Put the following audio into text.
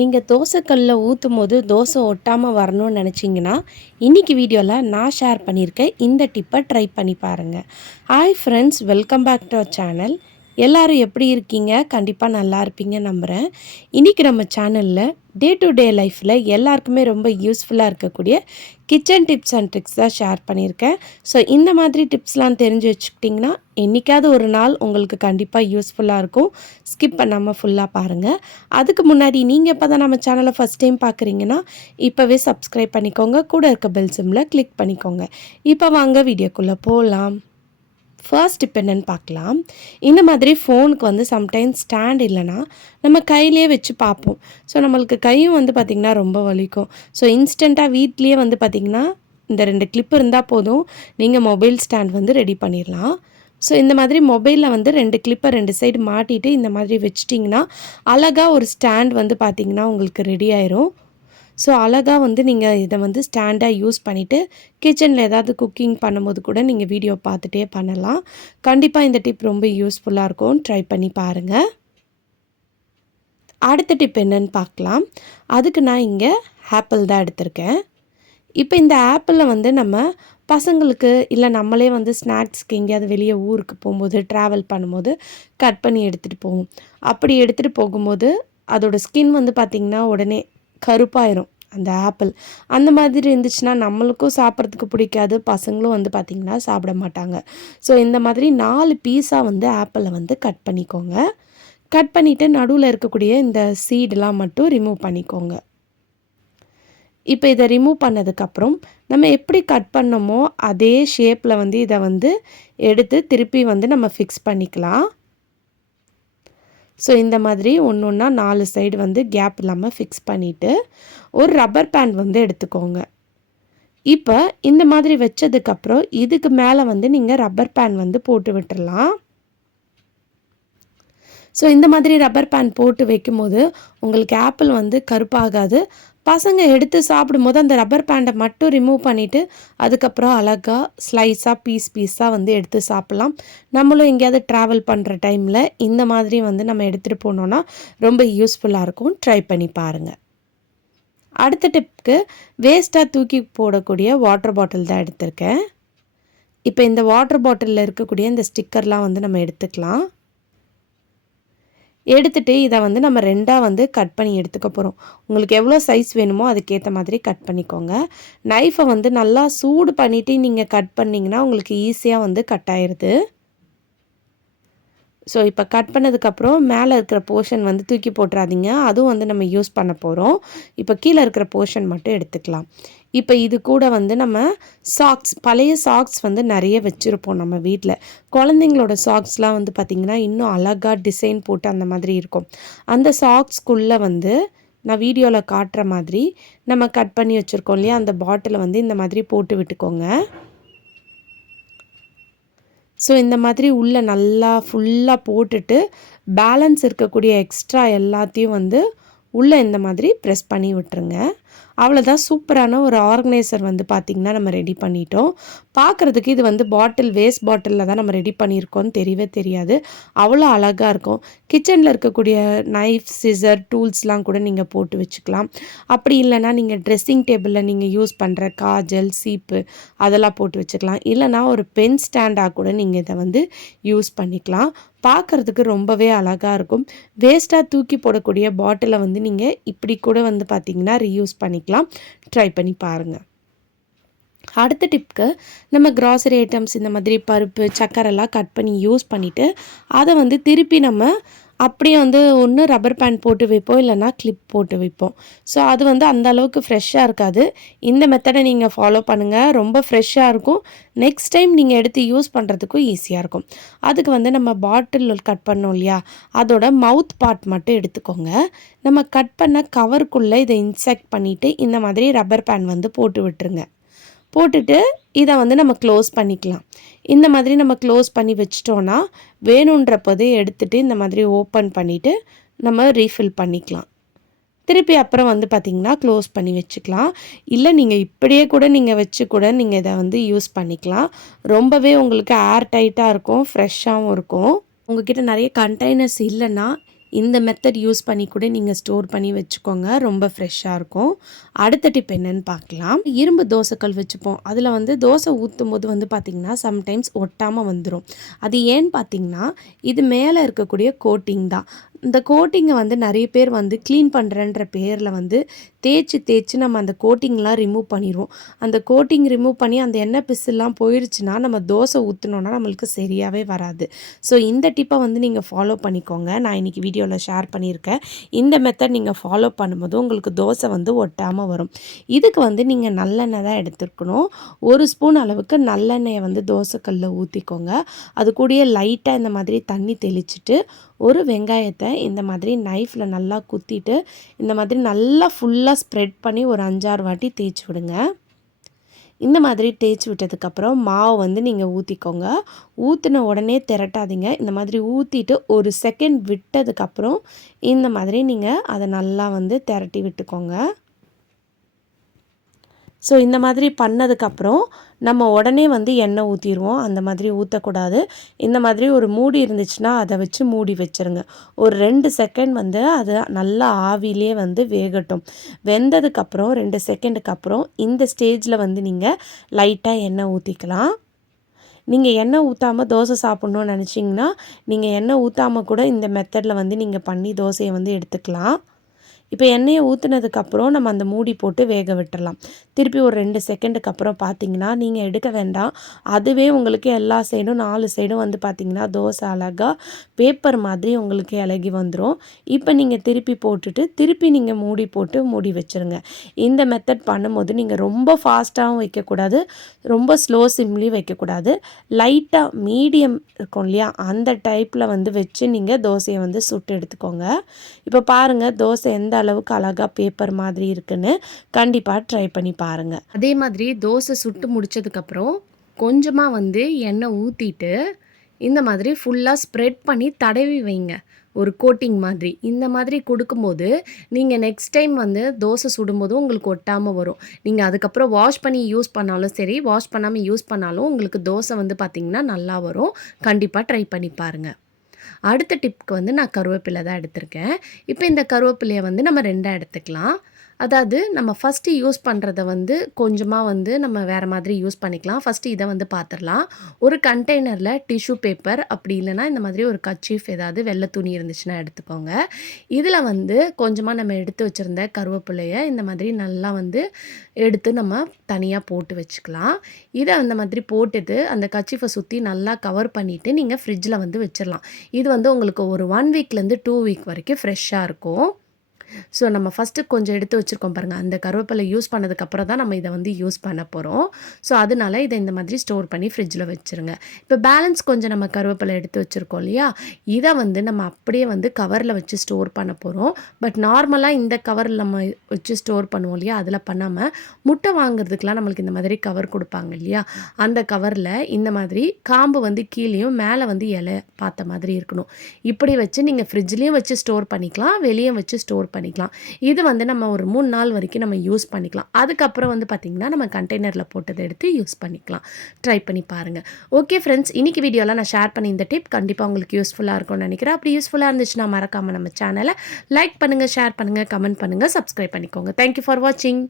நீங்க தோசை கல்ல ஊத்தும்போது தோசை ஒட்டாம வரணும்னு நெனச்சீங்கன்னா, இன்னைக்கு வீடியோல நான் ஷேர் பண்ணியிருக்க இந்த டிப்ப ட்ரை பண்ணி பாருங்க. Hi friends, welcome back to our channel. எல்லாரும் எப்படி இருக்கீங்க? கண்டிப்பா நல்லா இருப்பீங்கன்னு நம்புறேன். இன்னைக்கு நம்ம சேனல்ல டே டு டே லைஃப்ல எல்லாருக்குமே ரொம்ப யூஸ்ஃபுல்லா இருக்கக்கூடிய கிச்சன் டிப்ஸ் அண்ட் ட்ரிக்ஸ் தான் ஷேர் பண்ணியிருக்கேன். ஸோ இந்த மாதிரி டிப்ஸ்லாம் தெரிஞ்சு வச்சுக்கிட்டிங்கன்னா, என்னைக்காவது ஒரு நாள் உங்களுக்கு கண்டிப்பா யூஸ்ஃபுல்லா இருக்கும். ஸ்கிப் பண்ணாம ஃபுல்லா பாருங்க. அதுக்கு முன்னாடி நீங்கள் இப்போ தான் நம்ம சேனலை ஃபஸ்ட் டைம் பார்க்குறீங்கன்னா இப்போவே சப்ஸ்கிரைப் பண்ணிக்கோங்க. கூட இருக்க பெல் சிம்மில் கிளிக் பண்ணிக்கோங்க. இப்போ வாங்க வீடியோக்குள்ளே போகலாம். ஃபர்ஸ்ட் டிப் என்னென்னு பார்க்கலாம். இந்த மாதிரி ஃபோனுக்கு வந்து சம்டைம்ஸ் ஸ்டாண்ட் இல்லைன்னா நம்ம கையிலேயே வச்சு பார்ப்போம். ஸோ நம்மளுக்கு கையும் வந்து பார்த்திங்கன்னா ரொம்ப வலிக்கும். ஸோ இன்ஸ்டண்ட்டாக வீட்லேயே வந்து பார்த்திங்கன்னா இந்த 2 கிளிப் இருந்தால் போதும், நீங்கள் மொபைல் ஸ்டாண்ட் வந்து ரெடி பண்ணிடலாம். ஸோ இந்த மாதிரி மொபைலில் வந்து 2 கிளிப்பை 2 சைடு மாட்டிட்டு இந்த மாதிரி வச்சிட்டிங்கன்னா அழகாக ஒரு ஸ்டாண்ட் வந்து பார்த்திங்கன்னா உங்களுக்கு ரெடி ஆயிரும். ஸோ அழகாக வந்து நீங்கள் இதை வந்து ஸ்டாண்டாக யூஸ் பண்ணிவிட்டு கிச்சனில் ஏதாவது குக்கிங் பண்ணும்போது கூட நீங்கள் வீடியோ பார்த்துட்டே பண்ணலாம். கண்டிப்பாக இந்த டிப் ரொம்ப யூஸ்ஃபுல்லாக இருக்கும். ட்ரை பண்ணி பாருங்கள். அடுத்த டிப் என்னன்னு பார்க்கலாம். அதுக்கு நான் இங்கே ஆப்பிள் தான் எடுத்திருக்கேன். இப்போ இந்த ஆப்பிளில் வந்து நம்ம பசங்களுக்கு இல்லை நம்மளே வந்து ஸ்நாக்ஸ்க்கு எங்கேயாவது வெளியே ஊருக்கு போகும்போது ட்ராவல் பண்ணும்போது கட் பண்ணி எடுத்துகிட்டு போவோம். அப்படி எடுத்துகிட்டு போகும்போது அதோடய ஸ்கின் வந்து பார்த்திங்கன்னா உடனே கருப்பாயிரும் அந்த ஆப்பிள். அந்த மாதிரி இருந்துச்சுன்னா நம்மளுக்கும் சாப்பிட்றதுக்கு பிடிக்காது, பசங்களும் வந்து பார்த்திங்கன்னா சாப்பிட மாட்டாங்க. ஸோ இந்த மாதிரி 4 பீஸாக வந்து ஆப்பிளை வந்து கட் பண்ணிக்கோங்க. கட் பண்ணிவிட்டு நடுவில் இருக்கக்கூடிய இந்த சீடெலாம் மட்டும் ரிமூவ் பண்ணிக்கோங்க. இப்போ இதை ரிமூவ் பண்ணதுக்கப்புறம் நம்ம எப்படி கட் பண்ணோமோ அதே ஷேப்பில் வந்து இதை வந்து எடுத்து திருப்பி வந்து நம்ம ஃபிக்ஸ் பண்ணிக்கலாம். ஸோ இந்த மாதிரி ஒன்று ஒன்றா 4 சைடு வந்து கேப் இல்லாமல் ஃபிக்ஸ் பண்ணிவிட்டு ஒரு ரப்பர் பேண்ட் வந்து எடுத்துக்கோங்க. இப்போ இந்த மாதிரி வச்சதுக்கப்புறம் இதுக்கு மேலே வந்து நீங்கள் ரப்பர் பேண்ட் வந்து போட்டு விட்டுடலாம். ஸோ இந்த மாதிரி ரப்பர் பேண்ட் போட்டு வைக்கும்போது உங்களுக்கு ஆப்பிள் வந்து கருப்பாகாது. பசங்க எடுத்து சாப்பிடும்போது அந்த ரப்பர் பேண்டை மட்டும் ரிமூவ் பண்ணிவிட்டு அதுக்கப்புறம் அழகாக ஸ்லைஸாக பீஸாக வந்து எடுத்து சாப்பிட்லாம். நம்மளும் எங்கேயாவது ட்ராவல் பண்ணுற டைமில் இந்த மாதிரி வந்து நம்ம எடுத்துகிட்டு போனோன்னா ரொம்ப யூஸ்ஃபுல்லாக இருக்கும். ட்ரை பண்ணி பாருங்கள். அடுத்த டிப்புக்கு வேஸ்ட்டாக தூக்கி போடக்கூடிய வாட்டர் பாட்டில் தான் எடுத்திருக்கேன். இப்போ இந்த வாட்டர் பாட்டிலில் இருக்கக்கூடிய இந்த ஸ்டிக்கர்லாம் வந்து நம்ம எடுத்துக்கலாம். எடுத்துகிட்டு இதை வந்து நம்ம 2ஆக வந்து கட் பண்ணி எடுத்துக்க போகிறோம். உங்களுக்கு எவ்வளோ சைஸ் வேணுமோ அதுக்கேற்ற மாதிரி கட் பண்ணிக்கோங்க. நைஃபை வந்து நல்லா சூடு பண்ணிவிட்டு நீங்கள் கட் பண்ணிங்கன்னா உங்களுக்கு ஈஸியாக வந்து கட் ஆயிடுது. ஸோ இப்போ கட் பண்ணதுக்கப்புறம் மேலே இருக்கிற போர்ஷன் வந்து தூக்கி போட்டுறாதீங்க, அதுவும் வந்து நம்ம யூஸ் பண்ண போகிறோம். இப்போ கீழே இருக்கிற போர்ஷன் மட்டும் எடுத்துக்கலாம். இப்போ இது கூட வந்து நம்ம சாக்ஸ், பழைய சாக்ஸ் வந்து நிறைய வச்சுருப்போம் நம்ம வீட்டில். குழந்தைங்களோட சாக்ஸ்லாம் வந்து பார்த்திங்கன்னா இன்னும் அழகாக டிசைன் போட்டு அந்த மாதிரி இருக்கும். அந்த சாக்ஸ்க்குள்ளே வந்து நான் வீடியோவில் காட்டுற மாதிரி நம்ம கட் பண்ணி வச்சுருக்கோம் இல்லையா, அந்த பாட்டிலை வந்து இந்த மாதிரி போட்டு விட்டுக்கோங்க. ஸோ இந்த மாதிரி உள்ளே நல்லா ஃபுல்லாக போட்டுட்டு பேலன்ஸ் இருக்கக்கூடிய எக்ஸ்ட்ரா எல்லாத்தையும் வந்து உள்ளே இந்த மாதிரி ப்ரெஸ் பண்ணி விட்டுருங்க. அவ்வளோதான், சூப்பரான ஒரு ஆர்கனைசர் வந்து பார்த்திங்கன்னா நம்ம ரெடி பண்ணிட்டோம். பார்க்குறதுக்கு இது வந்து வேஸ்ட் பாட்டிலில் தான் நம்ம ரெடி பண்ணியிருக்கோன்னு தெரியவே தெரியாது. அவ்வளோ அழகாக இருக்கும். கிச்சனில் இருக்கக்கூடிய நைஃப், சிசர், டூல்ஸ்லாம் கூட நீங்கள் போட்டு வச்சுக்கலாம். அப்படி இல்லைனா நீங்கள் ட்ரெஸ்ஸிங் டேபிளில் நீங்கள் யூஸ் பண்ணுற காஜல், சீப்பு அதெல்லாம் போட்டு வச்சுக்கலாம். இல்லைனா ஒரு பென் ஸ்டாண்டாக கூட நீங்கள் இதை வந்து யூஸ் பண்ணிக்கலாம். பார்க்குறதுக்கு ரொம்பவே அழகாக இருக்கும். வேஸ்ட்டாக தூக்கி போடக்கூடிய பாட்டிலை வந்து நீங்கள் இப்படி கூட வந்து பார்த்திங்கன்னா ரீயூஸ் பண்ணிக்கலாம். ட்ரை பண்ணி பாருங்கள். அடுத்த டிப்க்கு நம்ம கிராசரி ஐட்டம்ஸ் இந்த மாதிரி பருப்பு, சக்கரெல்லாம் கட் பண்ணி யூஸ் பண்ணிவிட்டு அதை வந்து திருப்பி நம்ம அப்படியே வந்து ஒன்று ரப்பர் பேண்ட் போட்டு வைப்போம், இல்லைனா கிளிப் போட்டு வைப்போம். ஸோ அது வந்து அந்த அளவுக்கு ஃப்ரெஷ்ஷாக இருக்காது. இந்த மெத்தடை நீங்கள் ஃபாலோ பண்ணுங்கள், ரொம்ப ஃப்ரெஷ்ஷாக இருக்கும். நெக்ஸ்ட் டைம் நீங்கள் எடுத்து யூஸ் பண்ணுறதுக்கும் ஈஸியாக இருக்கும். அதுக்கு வந்து நம்ம பாட்டில் கட் பண்ணோம் இல்லையா, அதோட மவுத் பார்ட் மட்டும் எடுத்துக்கோங்க. நம்ம கட் பண்ண கவருக்குள்ளே இதை இன்செக்ட் பண்ணிவிட்டு இந்த மாதிரி ரப்பர் பேண்ட் வந்து போட்டு விட்டுருங்க. போட்டுட்டு இதை வந்து நம்ம க்ளோஸ் பண்ணிக்கலாம். இந்த மாதிரி நம்ம க்ளோஸ் பண்ணி வச்சிட்டோன்னா வேணுன்றப்போதே எடுத்துகிட்டு இந்த மாதிரி ஓப்பன் பண்ணிவிட்டு நம்ம ரீஃபில் பண்ணிக்கலாம். திருப்பி அப்புறம் வந்து பார்த்திங்கன்னா க்ளோஸ் பண்ணி வச்சுக்கலாம். இல்லை நீங்கள் இப்படியே கூட நீங்கள் வச்சு கூட நீங்கள் இதை வந்து யூஸ் பண்ணிக்கலாம். ரொம்பவே உங்களுக்கு ஏர் டைட்டாக இருக்கும், ஃப்ரெஷ்ஷாகவும் இருக்கும். உங்கள்கிட்ட நிறைய கண்டெய்னர்ஸ் இல்லைன்னா இந்த மெத்தட் யூஸ் பண்ணி கூட நீங்கள் ஸ்டோர் பண்ணி வச்சுக்கோங்க, ரொம்ப ஃப்ரெஷ்ஷாக இருக்கும். அடுத்த டிப் என்னன்னு பார்க்கலாம். இரும்பு தோசைக்கல் வச்சுப்போம். அதில் வந்து தோசை ஊற்றும் போது வந்து பார்த்திங்கன்னா சம்டைம்ஸ் ஒட்டாமல் வந்துடும். அது ஏன்னு பார்த்திங்கன்னா இது மேலே இருக்கக்கூடிய கோட்டிங் தான். இந்த கோட்டிங்கை வந்து நிறைய பேர் வந்து க்ளீன் பண்ணுறேன்ற பேரில் வந்து தேய்ச்சி நம்ம அந்த கோட்டிங்லாம் ரிமூவ் பண்ணிடுவோம். அந்த கோட்டிங் ரிமூவ் பண்ணி அந்த எண்ணெய் பிசுலாம் போயிடுச்சுன்னா நம்ம தோசை ஊற்றினோன்னா நம்மளுக்கு சரியாகவே வராது. ஸோ இந்த டிப்பை வந்து நீங்கள் ஃபாலோ பண்ணிக்கோங்க. நான் இன்றைக்கி வீடியோவில் ஷேர் பண்ணியிருக்கேன். இந்த மெத்தட் நீங்கள் ஃபாலோ பண்ணும்போது உங்களுக்கு தோசை வந்து ஒட்டாமல் வரும். இதுக்கு வந்து நீங்கள் நல்லெண்ணெய் தான் எடுத்துருக்கணும். 1 ஸ்பூன் அளவுக்கு நல்லெண்ணெயை வந்து தோசைக்கல்லில் ஊற்றிக்கோங்க. அது கூடயே லைட்டாக இந்த மாதிரி தண்ணி தெளிச்சிட்டு ஒரு வெங்காயத்தை இந்த மாதிரி நைஃப்பில் நல்லா குத்திட்டு இந்த மாதிரி நல்லா ஃபுல்லாக ஸ்ப்ரெட் பண்ணி ஒரு 5-6 வாட்டி தேய்ச்சி விடுங்க. இந்த மாதிரி தேய்ச்சி விட்டதுக்கப்புறம் மாவு வந்து நீங்கள் ஊற்றிக்கோங்க. ஊற்றின உடனே திரட்டாதீங்க. இந்த மாதிரி ஊற்றிட்டு ஒரு செகண்ட் விட்டதுக்கப்புறம் இந்த மாதிரி நீங்கள் அதை நல்லா வந்து திரட்டி விட்டுக்கோங்க. ஸோ இந்த மாதிரி பண்ணதுக்கப்புறம் நம்ம உடனே வந்து எண்ணெய் ஊற்றிடுவோம். அந்த மாதிரி ஊற்றக்கூடாது. இந்த மாதிரி ஒரு மூடி இருந்துச்சுன்னா அதை வச்சு மூடி வச்சுருங்க. ஒரு 2 செகண்ட் வந்து அது நல்லா ஆவிலே வந்து வேகட்டும். வெந்ததுக்கப்புறம் 2 செகண்டுக்கு அப்புறம் இந்த ஸ்டேஜில் வந்து நீங்கள் லைட்டாக எண்ணெய் ஊற்றிக்கலாம். நீங்கள் எண்ணெய் ஊற்றாமல் தோசை சாப்பிட்ணுன்னு நினச்சிங்கன்னா நீங்கள் எண்ணெய் ஊற்றாமல் கூட இந்த மெத்தடில் வந்து நீங்கள் பண்ணி தோசையை வந்து எடுத்துக்கலாம். இப்போ எண்ணெயை ஊற்றுனதுக்கப்புறம் நம்ம அந்த மூடி போட்டு வேக விட்டுடலாம். திருப்பி ஒரு 2 செகண்டுக்கு அப்புறம் பார்த்தீங்கன்னா நீங்கள் எடுக்க வேண்டாம். அதுவே உங்களுக்கு எல்லா சைடும் 4 சைடும் வந்து பார்த்திங்கன்னா தோசை அழகாக பேப்பர் மாதிரி உங்களுக்கு இலகி வந்துடும். இப்போ நீங்கள் திருப்பி போட்டுட்டு திருப்பி நீங்கள் மூடி போட்டு மூடி வச்சுருங்க. இந்த மெத்தட் பண்ணும்போது நீங்கள் ரொம்ப ஃபாஸ்ட்டாகவும் வைக்கக்கூடாது, ரொம்ப ஸ்லோ சிம்லேயும் வைக்கக்கூடாது. லைட்டாக மீடியம் இருக்கும் இல்லையா, அந்த டைப்பில் வந்து வச்சு நீங்கள் தோசையை வந்து சுட்டு எடுத்துக்கோங்க. இப்போ பாருங்கள் தோசை எந்த அளவுக்கு அழகாக பேப்பர் மாதிரி இருக்குன்னு கண்டிப்பாக ட்ரை பண்ணி பாருங்கள். அதே மாதிரி தோசை சுட்டு முடித்ததுக்கப்புறம் கொஞ்சமாக வந்து எண்ணெய் ஊற்றிட்டு இந்த மாதிரி ஃபுல்லாக ஸ்ப்ரெட் பண்ணி தடவி வைங்க. ஒரு கோட்டிங் மாதிரி இந்த மாதிரி கொடுக்கும்போது நீங்கள் நெக்ஸ்ட் டைம் வந்து தோசை சுடும்போதும் உங்களுக்கு ஒட்டாமல் வரும். நீங்கள் அதுக்கப்புறம் வாஷ் பண்ணி யூஸ் பண்ணாலும் சரி, வாஷ் பண்ணாமல் யூஸ் பண்ணாலும் உங்களுக்கு தோசை வந்து பார்த்திங்கன்னா நல்லா வரும். கண்டிப்பாக ட்ரை பண்ணி பாருங்கள். அடுத்த டிப்க்கு வந்து நான் கருவேப்பிலை தான் எடுத்திருக்கேன். இப்போ இந்த கருவேப்பிலையை வந்து நம்ம 2ஆக எடுத்துக்கலாம். அதாவது நம்ம ஃபஸ்ட்டு யூஸ் பண்ணுறத வந்து கொஞ்சமாக வந்து நம்ம வேறு மாதிரி யூஸ் பண்ணிக்கலாம். ஃபஸ்ட்டு இதை வந்து பார்த்துடலாம். ஒரு கண்டெய்னரில் டிஷ்யூ பேப்பர் அப்படி இல்லைனா இந்த மாதிரி ஒரு கர்ச்சீஃப் ஏதாவது வெள்ளை துணி இருந்துச்சுன்னா எடுத்துக்கோங்க. இதில் வந்து கொஞ்சமாக நம்ம எடுத்து வச்சுருந்த கருவேப்பிலையை இந்த மாதிரி நல்லா வந்து எடுத்து நம்ம தனியாக போட்டு வச்சுக்கலாம். இதை அந்த மாதிரி போட்டுட்டு அந்த கர்ச்சீஃபை சுற்றி நல்லா கவர் பண்ணிவிட்டு நீங்கள் ஃப்ரிட்ஜில் வந்து வச்சிடலாம். இது வந்து உங்களுக்கு ஒரு 1 வீக்லேருந்து 2 வீக் வரைக்கும் ஃப்ரெஷ்ஷாக இருக்கும். ஸோ நம்ம ஃபஸ்ட்டு கொஞ்சம் எடுத்து வச்சுருக்கோம் பாருங்கள், அந்த கருவேப்பிலை யூஸ் பண்ணதுக்கப்புறம் தான் நம்ம இதை வந்து யூஸ் பண்ண போகிறோம். ஸோ அதனால இதை இந்த மாதிரி ஸ்டோர் பண்ணி ஃப்ரிட்ஜில் வச்சுருங்க. இப்போ பேலன்ஸ் கொஞ்சம் நம்ம கருவேப்பிலை எடுத்து வச்சுருக்கோம் இல்லையா, இதை வந்து நம்ம அப்படியே வந்து கவரில் வச்சு ஸ்டோர் பண்ண போகிறோம். பட் நார்மலாக இந்த கவரில் நம்ம வச்சு ஸ்டோர் பண்ணுவோம் இல்லையா, அதில் பண்ணாமல் முட்டை வாங்குறதுக்கெலாம் நம்மளுக்கு இந்த மாதிரி கவர் கொடுப்பாங்க இல்லையா, அந்த கவரில் இந்த மாதிரி காம்பு வந்து கீழேயும் மேலே வந்து இலை பார்த்த மாதிரி இருக்கணும். இப்படி வச்சு நீங்கள் ஃப்ரிட்ஜ்லேயும் வச்சு ஸ்டோர் பண்ணிக்கலாம், வெளியே வச்சு ஸ்டோர் பண்ணிக்கலாம். இது வந்து நம்ம ஒரு 3 நாள் வரைக்கும் நம்ம யூஸ் பண்ணிக்கலாம். அதுக்கப்புறம் வந்து பார்த்திங்கன்னா நம்ம கண்டெய்னரில் போட்டதை எடுத்து யூஸ் பண்ணிக்கலாம். ட்ரை பண்ணி பாருங்கள். ஓகே ஃப்ரெண்ட்ஸ், இன்றைக்கி வீடியோவில் நான் ஷேர் பண்ணி இந்த டிப் கண்டிப்பாக உங்களுக்கு யூஸ்ஃபுல்லாக இருக்கும்னு நினைக்கிறேன். அப்படி யூஸ்ஃபுல்லாக இருந்துச்சுன்னா மறக்காமல் நம்ம சேனலை லைக் பண்ணுங்கள், ஷேர் பண்ணுங்கள், கமெண்ட் பண்ணுங்கள், சப்ஸ்கிரைப் பண்ணிக்கோங்க. தேங்க்யூ ஃபார் வாட்சிங்.